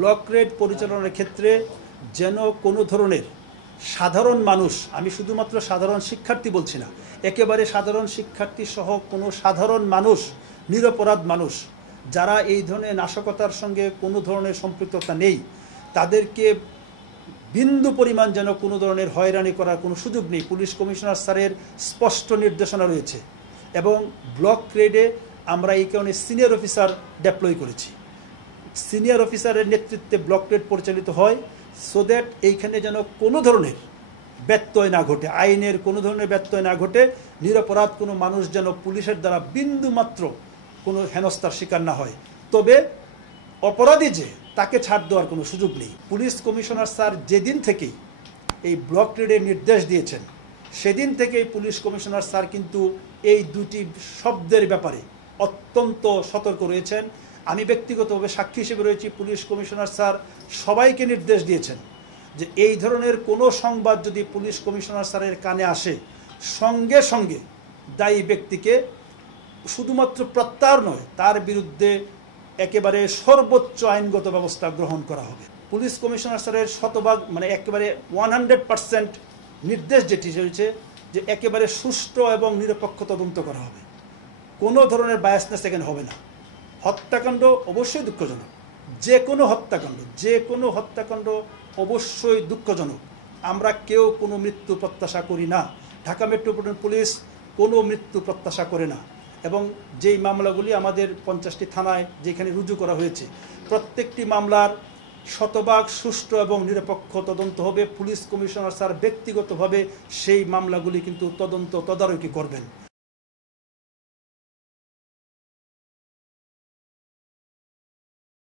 Block red পরিচালনার ক্ষেত্রে যেন কোনো ধরনের সাধারণ মানুষ, আমি শুধুমাত্র সাধারণ শিক্ষার্থী বলছি না, একেবারে সাধারণ শিক্ষার্থী সহ কোনো সাধারণ মানুষ, নিরপরাধ মানুষ যারা এই ধরনের নাশকতার সঙ্গে কোনো ধরনের সম্পৃক্ততা নেই, তাদেরকে বিন্দু পরিমাণ যেন কোনো ধরনের হয়রানি করার কোনো সুযোগ নেই। পুলিশ কমিশনার স্যারের স্পষ্ট নির্দেশনা রয়েছে এবং ব্লক রেডে আমরা এই কারণে সিনিয়র অফিসার ডেপ্লয় করেছি। সিনিয়র অফিসারের নেতৃত্বে ব্লক রেড পরিচালিত হয় সো দ্যাট এইখানে যেন কোনো ধরনের ব্যত্যয় না ঘটে, আইনের কোনো ধরনের ব্যত্যয় না ঘটে, নিরপরাধ কোনো মানুষ যেন পুলিশের দ্বারা বিন্দুমাত্র কোনো হেনস্থার শিকার না হয়। তবে অপরাধী যে, তাকে ছাড় দেওয়ার কোনো সুযোগ নেই। পুলিশ কমিশনার স্যার যেদিন থেকেই এই ব্লক রেডের নির্দেশ দিয়েছেন, সেদিন থেকেই পুলিশ কমিশনার স্যার কিন্তু এই দুটি শব্দের ব্যাপারে অত্যন্ত সতর্ক রয়েছেন। আমি ব্যক্তিগতভাবে সাক্ষী হিসেবে রয়েছি। পুলিশ কমিশনার স্যার সবাইকে নির্দেশ দিয়েছেন যে এই ধরনের কোনো সংবাদ যদি পুলিশ কমিশনার স্যারের কানে আসে, সঙ্গে সঙ্গে দায়ী ব্যক্তিকে শুধুমাত্র প্রত্যাহার নয়, তার বিরুদ্ধে একেবারে সর্বোচ্চ আইনগত ব্যবস্থা গ্রহণ করা হবে। পুলিশ কমিশনার স্যারের শতভাগ একেবারে 100% নির্দেশ যেটি হয়েছে যে একেবারে সুষ্ঠু এবং নিরপেক্ষ তদন্ত করা হবে, কোনো ধরনের বায়াসনেস এখানে হবে না। হত্যাকাণ্ড অবশ্যই দুঃখজনক, যে কোনো হত্যাকাণ্ড অবশ্যই দুঃখজনক। আমরা কেউ কোনো মৃত্যু প্রত্যাশা করি না। ঢাকা মেট্রোপলিটন পুলিশ কোনো মৃত্যু প্রত্যাশা করে না এবং যেই মামলাগুলি আমাদের 50টি থানায় যেখানে রুজু করা হয়েছে, প্রত্যেকটি মামলার শতভাগ সুষ্ঠু এবং নিরপেক্ষ তদন্ত হবে। পুলিশ কমিশনার স্যার ব্যক্তিগতভাবে সেই মামলাগুলি কিন্তু তদারকি করবেন।